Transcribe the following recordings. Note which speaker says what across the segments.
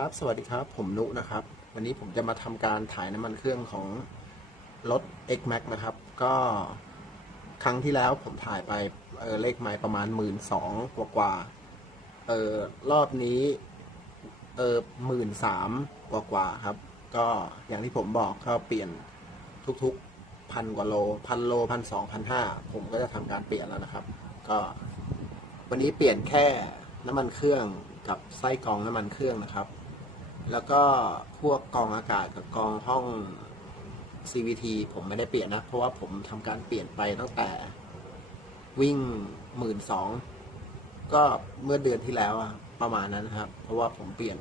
Speaker 1: ครับ สวัสดีครับ ผมนุนะครับ วันนี้ผมจะมาทำการถ่ายน้ำมันเครื่องของรถ X Max นะครับ ก็ครั้งที่แล้วผมถ่ายไปเออเลขไม้ประมาณหมื่นสองกว่ากว่าเออรอบนี้เออหมื่นสามกว่ากว่าครับ ก็อย่างที่ผมบอกก็เปลี่ยนทุกๆพันกว่าโลพันโลพันสองพันห้าผมก็จะทำการเปลี่ยนแล้วนะครับ ก็วันนี้เปลี่ยนแค่น้ำมันเครื่องกับไส้กรองน้ำมันเครื่องนะครับ แล้วก็พวกกรองอากาศกับกรองห้อง CVT ผมไม่ได้เปลี่ยนนะ เพราะว่าผมทำการเปลี่ยนไปตั้งแต่วิ่งหมื่นสองก็เมื่อเดือนที่แล้วอะประมาณนั้นครับ เพราะว่าผมเปลี่ยน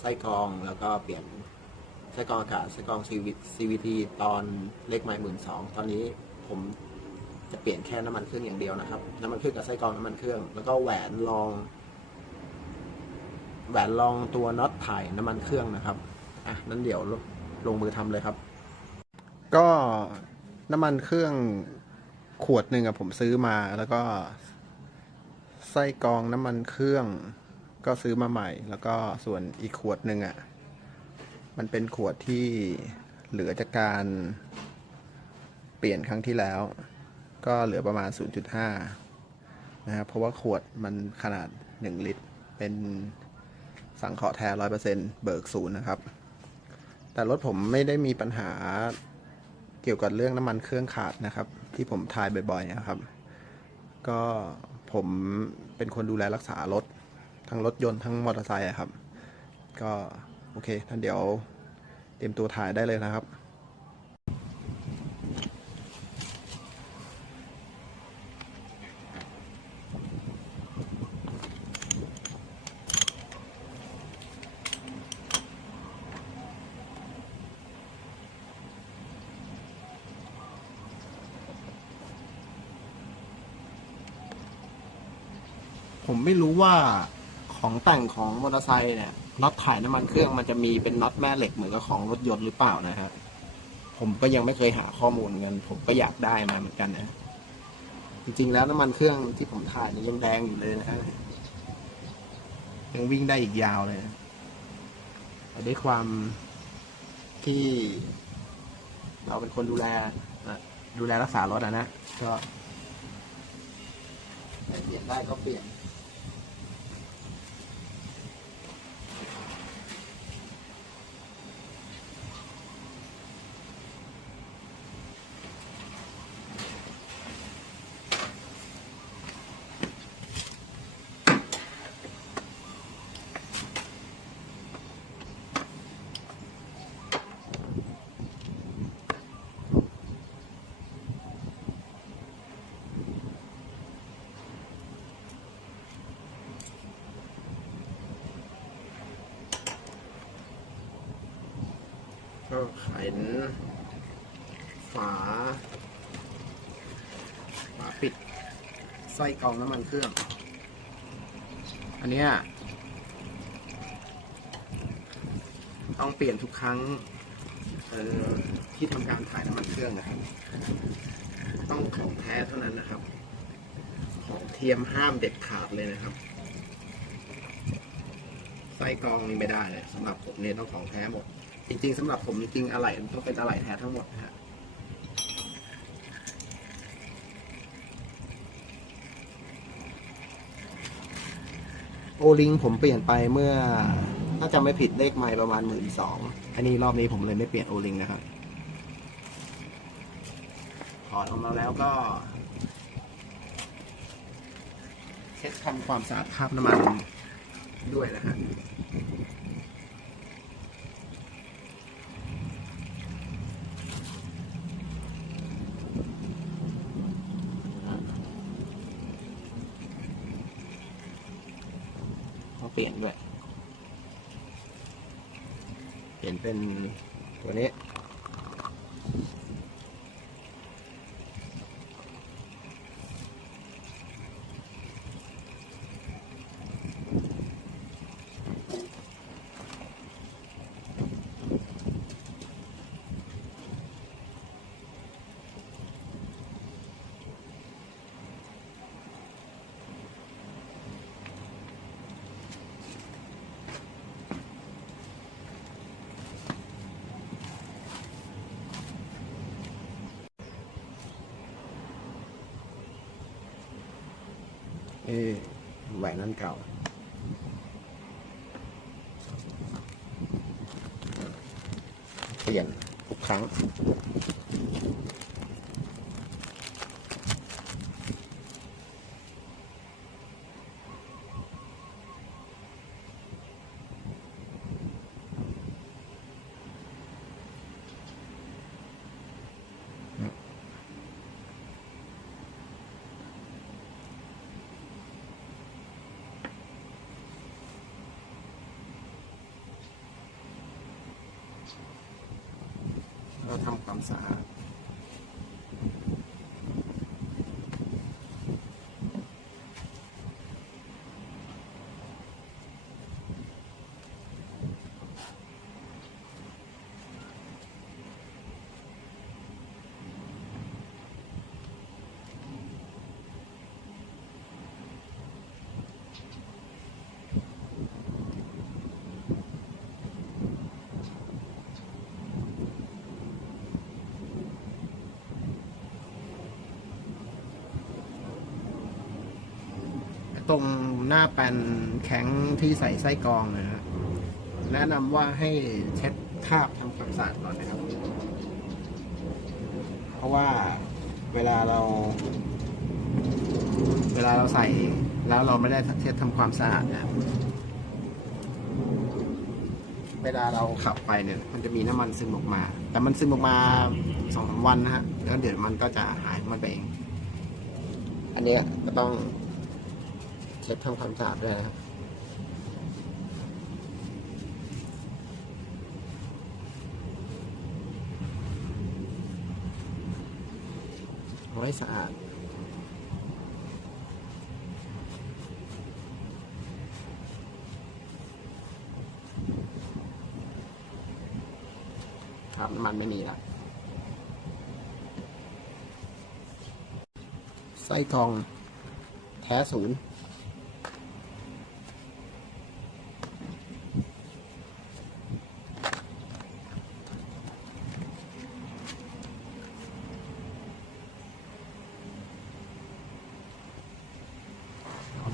Speaker 1: ไส้กรองแล้วก็เปลี่ยนไส้กรองอากาศไส้กรอง CVT ตอนเลขไม้หมื่นสองตอนนี้ผมจะเปลี่ยนแค่น้ำมันเครื่องอย่างเดียวนะครับ น้ำมันเครื่องกับไส้กรองน้ำมันเครื่อง แล้วก็แหวนรอง แหวนรองตัวน็อตถ่ายน้ำมันเครื่องนะครับอะนั้นเดี๋ยวลลงมือทำเลยครับ ก็น้ำมันเครื่องขวดหนึ่งอะผมซื้อมาแล้วก็ ไส้กรองน้ำมันเครื่อง ก็ซื้อมาใหม่ แล้วก็ส่วนอีกขวดหนึ่งอะมันเป็นขวดที่เหลือจากการเปลี่ยนครั้งที่แล้ว ก็เหลือประมาณ 0.5 นะครับเพราะว่าขวดมันขนาด 1 ลิตร เป็น สังเคราะห์แท้อยเปอร์เซ็นต์เบิกศูนย์นะครับ แต่รถผมไม่ได้มีปัญหาเกี่ยวกับเรื่องน้ำมันเครื่องขาดนะครับ ที่ผมทายบ่อยๆนะครับ ก็ผมเป็นคนดูแลรักษารถ ทั้งรถยนต์ทั้งมอเตอร์ไซค์อะครับ ก็โอเคท่านเดี๋ยวเตรียมตัวถ่ายได้เลยนะครับ ผมไม่รู้ว่าของแต่งของมอเตอร์ไซค์เนี่ยน็อตถ่ายน้ำมันเครื่องมันจะมีเป็นน็อตแม่เหล็กเหมือนกับของรถยนต์หรือเปล่านะฮะผมก็ยังไม่เคยหาข้อมูลเงิน ผมก็อยากได้มาเหมือนกันนะจริงๆแล้วน้ำมันเครื่องที่ผมถ่ายเนี่ยยังแดงอยู่เลยนะฮะยังวิ่งได้อีกยาวเลยนะด้วยความที่ เราเป็นคนดูแลดูแลรักษารถอะนะก็เปลี่ยนได้ก็เปลี่ยน ก็ไขนฝา ฝาปิดไส้กรองน้ำมันเครื่อง อันเนี้ยต้องเปลี่ยนทุกครั้งเออที่ทำการถ่ายน้ำมันเครื่องนะครับ ต้องของแท้เท่านั้นนะครับ ของเทียมห้ามเด็ดขาดเลยนะครับไส้กรองนี่ไม่ได้เลยสำหรับผมเนี่ยต้องของแท้หมด จริงๆสำหรับผมจริงๆอะไหล่มันต้องเป็นอะไหล่แท้ทั้งหมดนะฮะโอลิงผมเปลี่ยนไปเมื่อถ้าจำไม่ผิดเลขไมล์ประมาณหมื่นสองอันนี้รอบนี้ผมเลยไม่เปลี่ยนโอลิงนะครับถอดออกมาแล้วก็ เช็ดทำความสะอาดคราบน้ำมันด้วยนะฮะ เปลี่ยนด้วย เปลี่ยนเป็นตัวนี้ ที่แหวนนั้นเก่า เปลี่ยนทุกครั้ง ทำความสะอาด รงหน้าแปนแข็งที่ใส่ไส้กรองนะฮะแนะนำว่าให้เช็ดคราบทำความสะอาดก่อนนะครับ เพราะว่าเวลาเรา เวลาเราใส่แล้วเราไม่ได้เช็ดทำความสะอาดนี่ยเวลาเราขับไปเนี่ย มันจะมีน้ำมันซึมออกมา แต่มันซึมออกมาสองสามวันนะฮะแล้วเดี๋ยวมันก็จะหายมันไปเอง อันนี้ก็ต้อง เช็ดทำความสะอาดด้วยนะครับเอาไว้สะอาดครับน้ำมันไม่มีละไส้กรองแท้ศูนย์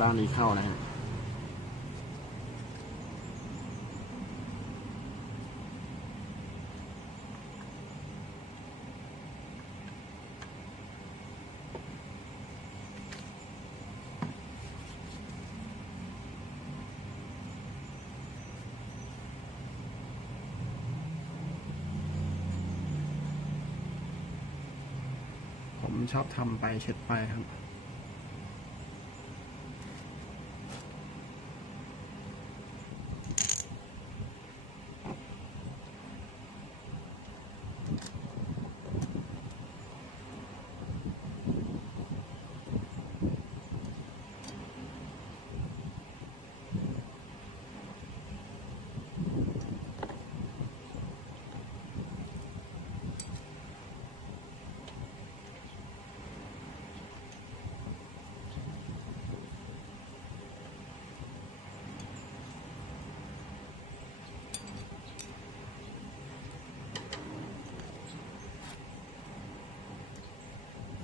Speaker 1: ด้านนี้เข้านะฮะผมชอบทำไปเช็ดไปครับ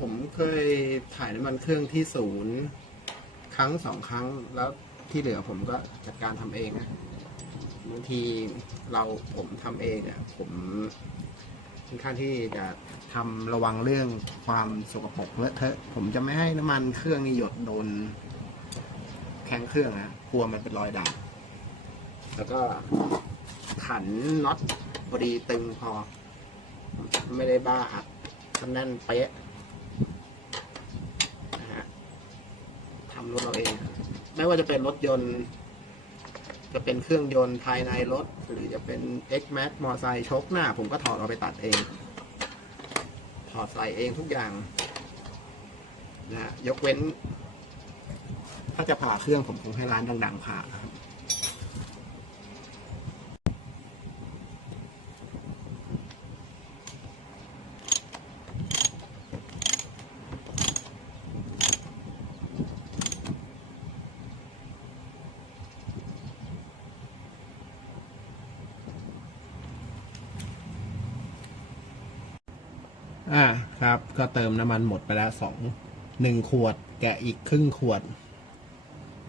Speaker 1: ผมเคยถ่ายน้ำมันเครื่องที่ศูนย์ครั้งสองครั้งแล้วที่เหลือผมก็จัดการทำเองนะบางทีเราผมทำเองเนี่ยผมค่อนข้างที่จะทำระวังเรื่องความสกปรกเลอะเทอะผมจะไม่ให้น้ำมันเครื่องนี่หยดโดนแข้งเครื่องนะกลัวมันเป็นรอยด่างแล้วก็ขันน็อตพอดีตึงพอ ไม่ได้บ้าอัดทำแน่นเป๊ะ นะฮะทำรถเราเอง ไม่ว่าจะเป็นรถยนต์ จะเป็นเครื่องยนต์ภายในรถ หรือจะเป็น X Max มอไซค์ชกหน้า ผมก็ถอดเอาไปตัดเอง ถอดใส่เองทุกอย่างนะยกเว้น ถ้าจะผ่าเครื่องผมคงให้ร้านดัง ๆ ผ่าครับ อ่า ครับ ก็เติมน้ำมันหมดไปแล้วสองหนึ่งขวด แกะอีกครึ่งขวด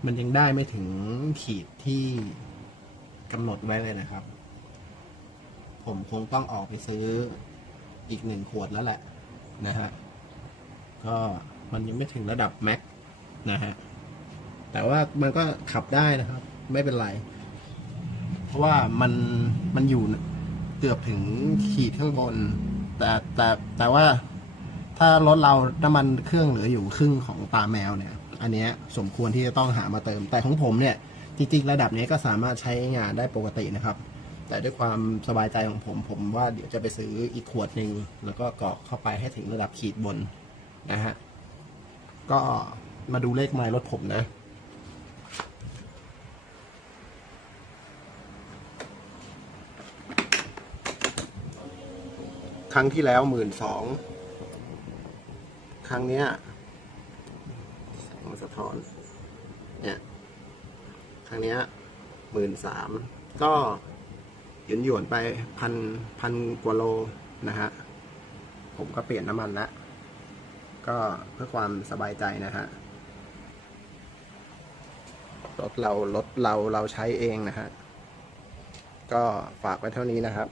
Speaker 1: มันยังได้ไม่ถึงขีดที่กำหนดไว้เลยนะครับ ผมคงต้องออกไปซื้ออีกหนึ่งขวดแล้วแหละ นะฮะ ก็มันยังไม่ถึงระดับแม็กนะฮะ แต่ว่ามันก็ขับได้นะครับ ไม่เป็นไร เพราะว่ามันมันอยู่เกือบถึงขีดข้างบน แต่แต่แต่ว่า ถ้ารถเราน้ำมันเครื่องเหลืออยู่ครึ่งของตาแมวเนี่ย อันเนี้ยสมควรที่จะต้องหามาเติม แต่ของผมเนี่ย จริงๆ ระดับนี้ก็สามารถใช้งานได้ปกตินะครับ แต่ด้วยความสบายใจของผมผมว่าเดี๋ยวจะไปซื้ออีกขวดหนึ่งแล้วก็กรอกเข้าไปให้ถึงระดับขีดบนนะฮะ ก็มาดูเลขไมล์รถผมนะครั้งที่แล้วหมื่นสอง ครั้งเนี้ยสงมันสะท้อน เนี่ยครั้งเนี้ยหมื่นสามก็หยวนหยวนไปพันพันกว่าโลนะฮะ ผมก็เปลี่ยนน้ำมันแล้วก็เพื่อความสบายใจนะฮะรถเรารถเราเราใช้เองนะฮะ ก็ฝากไว้เท่านี้นะครับ